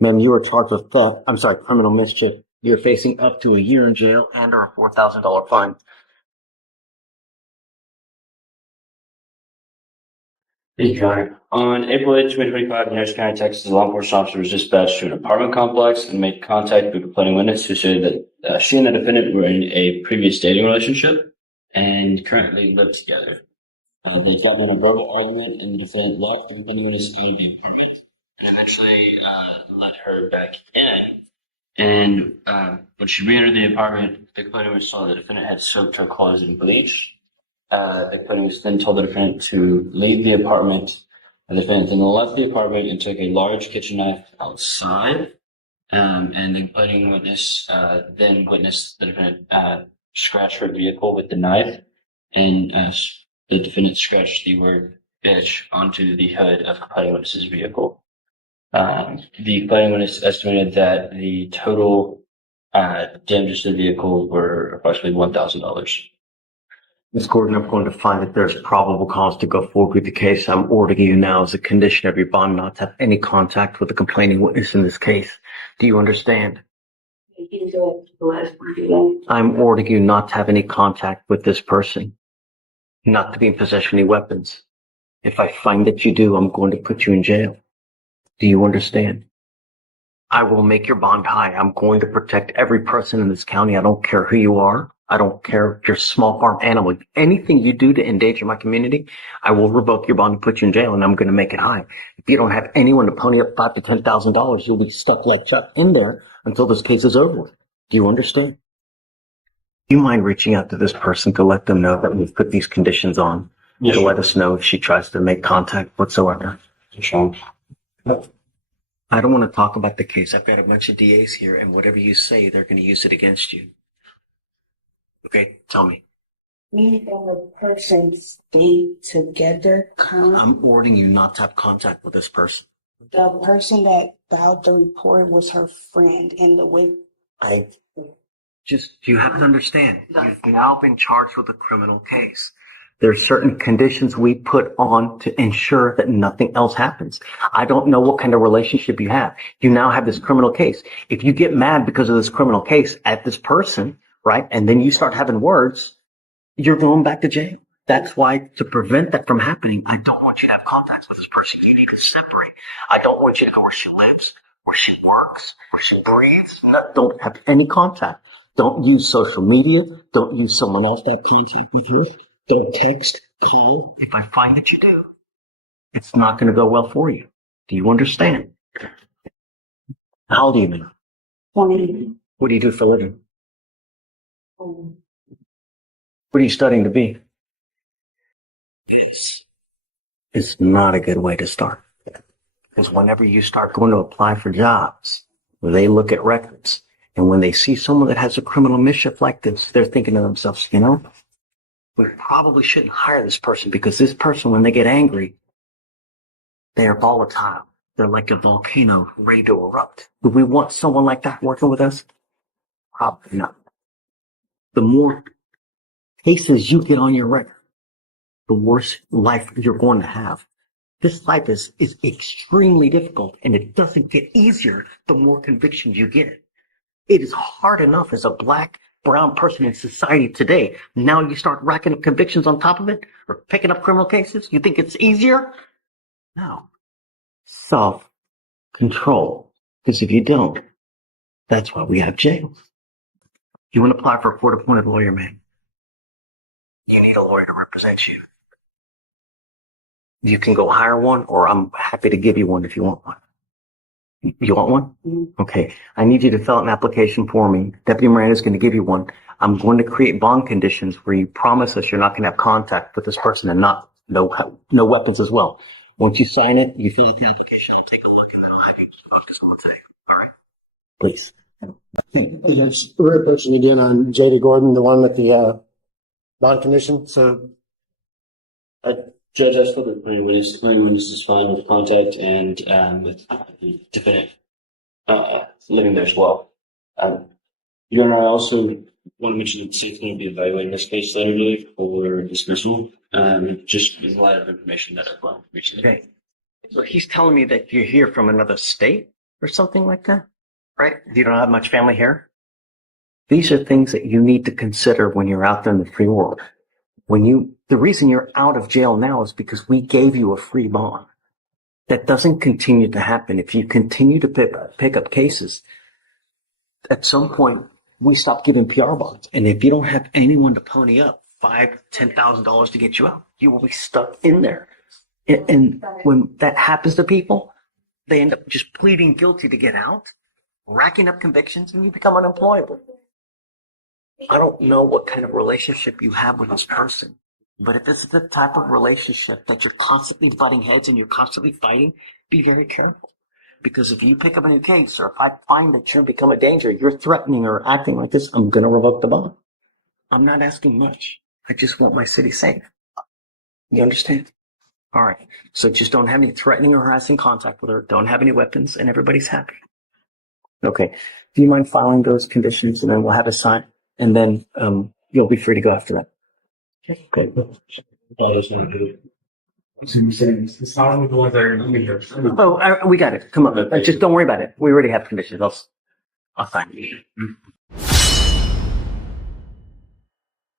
Ma'am, you are charged with theft. I'm sorry, criminal mischief. You're facing up to a year in jail and or a $4,000 fine. Thank you, Your Honor. On April 8, 2025, in Harris County, Texas, a law enforcement officer was dispatched to an apartment complex and made contact with a complaining witness who stated that she and the defendant were in a previous dating relationship and currently live together. They got in a verbal argument, and the defendant left the complaining witness out of the apartment and eventually let her back in. And when she re-entered the apartment, the complaining witness saw the defendant had soaked her clothes in bleach. The defendant was then told the defendant to leave the apartment. The defendant then left the apartment and took a large kitchen knife outside. And the complaining witness then witnessed the defendant scratch her vehicle with the knife, and the defendant scratched the word "bitch" onto the hood of the complaining witness's vehicle. The complaining witness estimated that the total damages to the vehicle were approximately $1,000. Ms. Gordon, I'm going to find that there's probable cause to go forward with the case. I'm ordering you now as a condition of your bond not to have any contact with the complaining witness in this case. Do you understand? I'm ordering you not to have any contact with this person, not to be in possession of any weapons. If I find that you do, I'm going to put you in jail. Do you understand? I will make your bond high. I'm going to protect every person in this county. I don't care who you are. I don't care if you're a small farm animal. Anything you do to endanger my community, I will revoke your bond and put you in jail, and I'm going to make it high. If you don't have anyone to pony up $5,000 to $10,000, you'll be stuck like Chuck in there until this case is over with. Do you understand? Do you mind reaching out to this person to let them know that we've put these conditions on? Yes, to let us know if she tries to make contact whatsoever? Sure. I don't want to talk about the case. I've got a bunch of DAs here, and whatever you say, they're going to use it against you. Okay, tell me. Me and the person stay together currently. I'm ordering you not to have contact with this person. The person that filed the report was her friend in the way. You have to understand, you've now been charged with a criminal case. There are certain conditions we put on to ensure that nothing else happens. I don't know what kind of relationship you have. You now have this criminal case. If you get mad because of this criminal case at this person, right, and then you start having words, you're going back to jail. That's why, to prevent that from happening, I don't want you to have contacts with this person. You need to separate. I don't want you to know where she lives, where she works, where she breathes. No, don't have any contact. Don't use social media. Don't use someone else to have contact with you. Don't text, call. If I find that you do, it's not going to go well for you. Do you understand? How old are you now? 20. What do you do for a living? What are you studying to be? It's not a good way to start. Because whenever you start going to apply for jobs, they look at records. And when they see someone that has a criminal mischief like this, they're thinking to themselves, you know, we probably shouldn't hire this person, because this person, when they get angry, they are volatile. They're like a volcano ready to erupt. Do we want someone like that working with us? Probably not. The more cases you get on your record, the worse life you're going to have. This life is extremely difficult, and it doesn't get easier the more convictions you get. It is hard enough as a black, brown person in society today. Now you start racking up convictions on top of it, or picking up criminal cases. You think it's easier? No. Self-control. Because if you don't, that's why we have jails. You want to apply for a court-appointed lawyer, man? You need a lawyer to represent you. You can go hire one, or I'm happy to give you one if you want one. You want one? Mm-hmm. Okay. I need you to fill out an application for me. Deputy Miranda's going to give you one. I'm going to create bond conditions where you promise us you're not going to have contact with this person, and no weapons as well. Once you sign it, you fill out the application. I'll take a look, and then I'll have you focus on what's happening. All right. Please. Hey, Judge, we're approaching again on J.D. Gordon, the one with the bond condition. So, Judge, I spoke with the complaining witness. The complaining witness is fine with contact and with the defendant living there as well. Your Honor, I also want to mention that the state's going to be evaluating this case later today for dismissal, just in light of information that I've learned recently. Okay. So he's telling me that you're here from another state? or something like that, right? You don't have much family here. These are things that you need to consider when you're out there in the free world. The reason you're out of jail now is because we gave you a free bond. That doesn't continue to happen. If you continue to pick up cases, at some point we stop giving PR bonds. And if you don't have anyone to pony up $5,000-$10,000 to get you out, you will be stuck in there. And when that happens to people, they end up just pleading guilty to get out, racking up convictions, and you become unemployable. I don't know what kind of relationship you have with this person, but if this is the type of relationship that you're constantly butting heads and you're constantly fighting, be very careful. Because if you pick up a new case, or if I find that you're become a danger, you're threatening or acting like this, I'm going to revoke the bond. I'm not asking much. I just want my city safe. You understand? All right. So just don't have any threatening or harassing contact with her. Don't have any weapons, and everybody's happy. Okay. Do you mind filing those conditions, and then we'll have a sign, and then you'll be free to go after that. Okay. Oh, we got it. Come on. Just don't worry about it. We already have conditions. I'll sign.